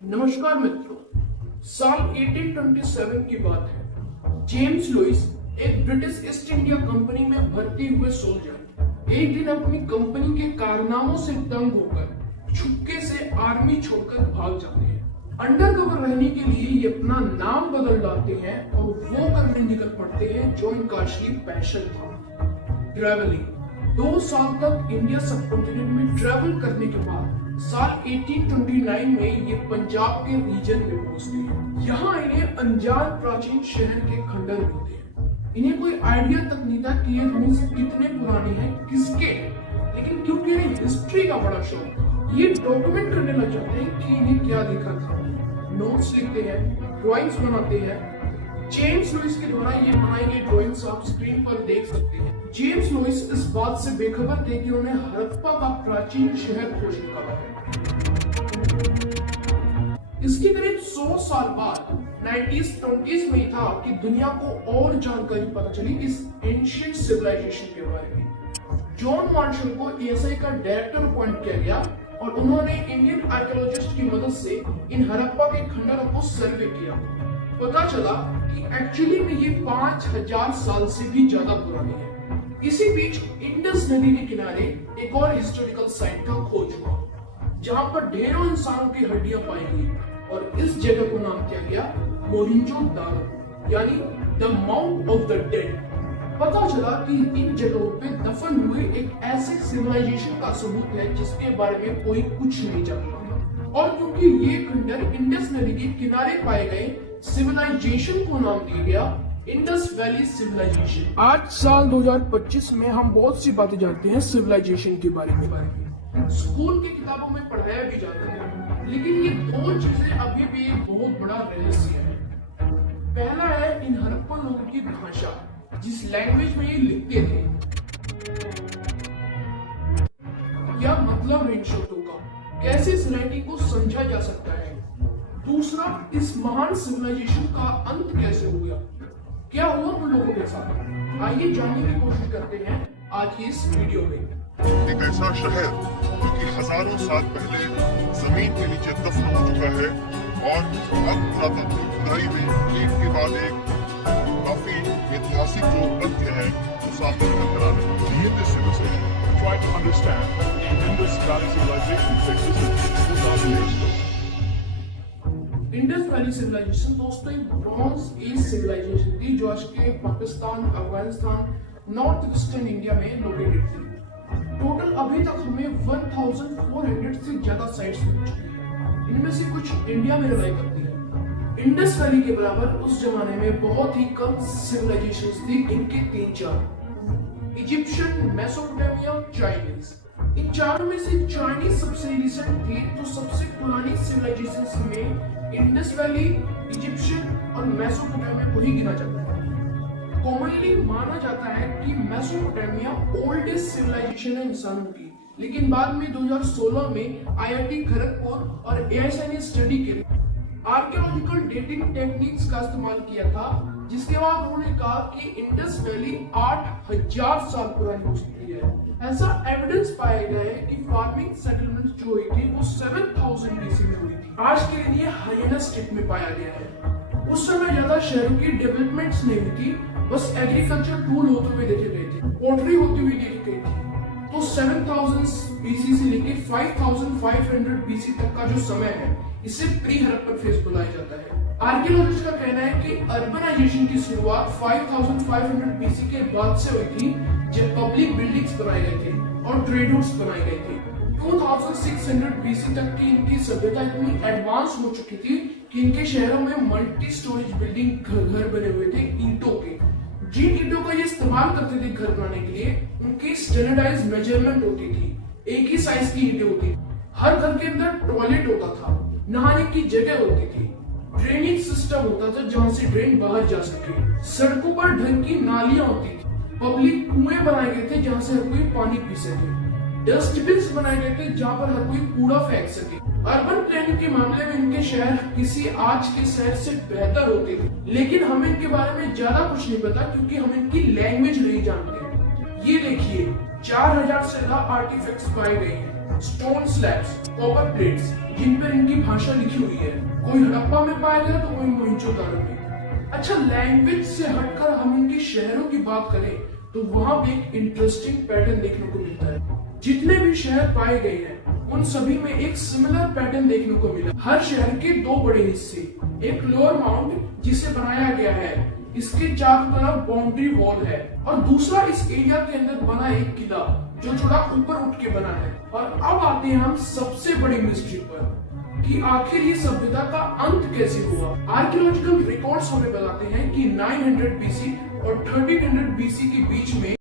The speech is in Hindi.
नमस्कार मित्रों, साल 1827 की बात है। जेम्स लुइस एक ब्रिटिश ईस्ट इंडिया कंपनी में भर्ती हुए सोल्जर एक दिन अपनी कंपनी के कारनामों से तंग होकर छुपके से आर्मी छोड़कर भाग जाते हैं। अंडरकवर रहने के लिए ये अपना नाम बदल डालते हैं और वो करने निकल पड़ते हैं जो इनका असली पैशन था, ट्रैवलिंग। 2 साल तक इंडिया सब कॉन्टिनेंट में ट्रैवल करने के बाद साल 1829 में ये पंजाब के रीजन में पहुंचते हैं। यहाँ इन्हें अनजान प्राचीन शहर के खंडर मिलते हैं। इन्हें कोई आइडिया तक नहीं था कि ये रूम्स कितने पुराने हैं, किसके हैं, लेकिन क्योंकि इन्हें हिस्ट्री का बड़ा शौक, ये डॉक्यूमेंट करने लग जाते हैं कि इन्हें क्या देखा था। नोट्स लिखते हैं, ड्राइंग्स बनाते हैं। जेम्स लुइस के द्वारा ये बनाई गई ड्राइंग्स आप स्क्रीन पर देख सकते हैं। जेम्स लुइस इस बात से बेखबर थे कि उन्हें हड़प्पा का प्राचीन शहर खोज निकाला है। इसके करीब 100 साल बाद 1920s में ही था कि दुनिया को और जानकारी पता चली इस एंशिएंट सिविलाइजेशन के बारे में। जॉन मार्शल को एएसआई का डायरेक्टर अपॉइंट किया गया और उन्होंने इंडियन आर्कियोलॉजिस्ट की मदद से इन हड़प्पा के खंडरों को सर्वे किया। पता चला कि एक्चुअली में ये 5000 साल से भी ज्यादा पुराने हैं। इसी बीच इंडस नदी के किनारे एक और हिस्टोरिकल साइट का खोज हुआ, जहां पर ढेरों इंसानों की हड्डियां पाई गई और इस जगह को नाम दिया गया मोरिंजो-दारो, यानी the mount of the dead. पता चला कि इन जगहों पे दफन हुए एक ऐसे सिविलाइजेशन का सबूत है जिसके बारे में कोई कुछ नहीं जानता, और क्योंकि ये खंडर इंडस नदी के किनारे पाए गए सिविलाइजेशन को नाम दिया गया इंडस वैली सिविलाइजेशन। आज साल 2025 में हम बहुत सी बातें जानते हैं सिविलाइजेशन के बारे में। स्कूल की किताबों में पढ़ाया भी जाता है, लेकिन ये 2 चीजें अभी भी एक बहुत बड़ा रहस्य है। पहला है इन हड़प्पन लोगों की भाषा, जिस लैंग्वेज में ये लिखते थे। क्या मतलब है इन शब्दों का, कैसे इस राइटिंग को समझा जा सकता है। दूसरा, इस महान सिविलाइजेशन का अंत कैसे हुआ, क्या हुआ उन लोगों के साथ। आइए जानने की कोशिश करते हैं आज की इस वीडियो में। एक ऐसा शहर जो कि हजारों साल पहले जमीन के नीचे दफन हो चुका है और अब पुरातत्व खुदाई में एक के बाद एक काफी ऐतिहासिक जो तथ्य है वो सामने निकल आ रहे हैं। In this civilization, try to understand the Indus Valley civilization that existed 2000 years ago. Indus valley civilization दोस्तों एक ब्रॉन्ज एज सिविलाइजेशन थी जो आज के Pakistan, Afghanistan, north eastern India में लोकेटेड थी। टोटल अभी तक हमें 1400 से ज्यादा साइट्स मिल चुकी हैं। इनमें से कुछ इंडिया में रहा करती है। इंडस वैली के बराबर उस जमाने में बहुत ही कम सिविलाइजेशंस थी। इनके 3-4 इजिप्शियन, मेसोपोटामिया, चाइनीज। इन चारों में से चाइनीज सबसे रिसेंट थी, तो सबसे पुरानी सिविलाइजेशंस में इंडस वैली, इजिप्शियन और मेसोपोटामिया को ही गिना जाता है। कॉमनली माना जाता है कि मेसोपोटामिया ओल्डेस्ट सिविलाइजेशन है इंसानों की, लेकिन बाद में 2016 में आईआईटी खड़गपुर और एएसआई ने स्टडी के लिए आर्कियोलॉजिकल डेटिंग टेक्निक्स का इस्तेमाल किया था, जिसके बाद उन्होंने कहा कि इंडस वैली 8000 साल पुरानी हो सकती है। ऐसा एविडेंस पाया गया है कि फार्मिंग सेटलमेंट जो हुई थी वो 7000 BC में हुई थी। आज के दिन ये हरियाणा स्टेट में पाया गया है। उस समय ज्यादा शहरों की डेवलपमेंट्स नहीं हुई थी, बस एग्रीकल्चर टूल होते हुए देखे गए थे, पोल्ट्री होती हुई देखी गई थी। तो 7000 BC से लेके 5500 BC तक का जो समय है, इसे प्री हड़प्पन फेज बुलाया जाता है। आर्कियोलॉजिस्ट का कहना है कि अर्बनाइजेशन की शुरुआत 5500 BC के बाद से हुई थी, जब पब्लिक बिल्डिंग्स बनाए गए थे और ट्रेड रूट्स बनाए गए थे। 2600 BC तक की इनकी सभ्यता इतनी एडवांस हो चुकी थी कि इनके शहरों में मल्टी स्टोरेज बिल्डिंग घर बने हुए थे ईंटों के। जिन ईंटों का ये इस्तेमाल करते थे घर बनाने के लिए, उनकी स्टैंडर्डाइज मेजरमेंट होती थी, एक ही साइज की ईंटें होती। हर घर के अंदर टॉयलेट होता था, नहाने की जगह होती थी, ड्रेनेज सिस्टम होता था जहां से ड्रेन बाहर जा सके, सड़कों पर ढंग की नालियां होती थी, पब्लिक कुएं बनाए गए थे जहां से हर कोई पानी पी सके, डस्टबिन बनाए गए थे जहां पर हर कोई कूड़ा फेंक सके। अर्बन प्लानिंग के मामले में इनके शहर किसी आज के शहर से बेहतर होते थे, लेकिन हमें इनके बारे में ज्यादा कुछ नहीं पता क्योंकि हम इनकी लैंग्वेज नहीं जानते। ये देखिए 4000 से ज्यादा आर्टिफैक्ट्स पाए गए हैं। स्टोन स्लैब्स, कॉपर प्लेट्स जिन पर इनकी भाषा लिखी हुई है। कोई हड़प्पा में पाया गया तो कोई मोहनजोदाड़ो में। अच्छा, लैंग्वेज से हटकर हम इनके शहरों की बात करें तो वहां भी एक इंटरेस्टिंग पैटर्न देखने को मिलता है। जितने भी शहर पाए गए हैं उन सभी में एक सिमिलर पैटर्न देखने को मिला। हर शहर के दो बड़े हिस्से, एक लोअर माउंट जिसे बनाया गया है, इसके चारों तरफ बाउंड्री वॉल है, और दूसरा इस एरिया के अंदर बना एक किला जो थोड़ा ऊपर उठ के बना है। और अब आते हैं हम सबसे बड़ी मिस्ट्री पर कि आखिर ये सभ्यता का अंत कैसे हुआ। आर्कियोलॉजिकल रिकॉर्ड्स हमें बताते हैं कि 900 BC और 1300 BC के बीच में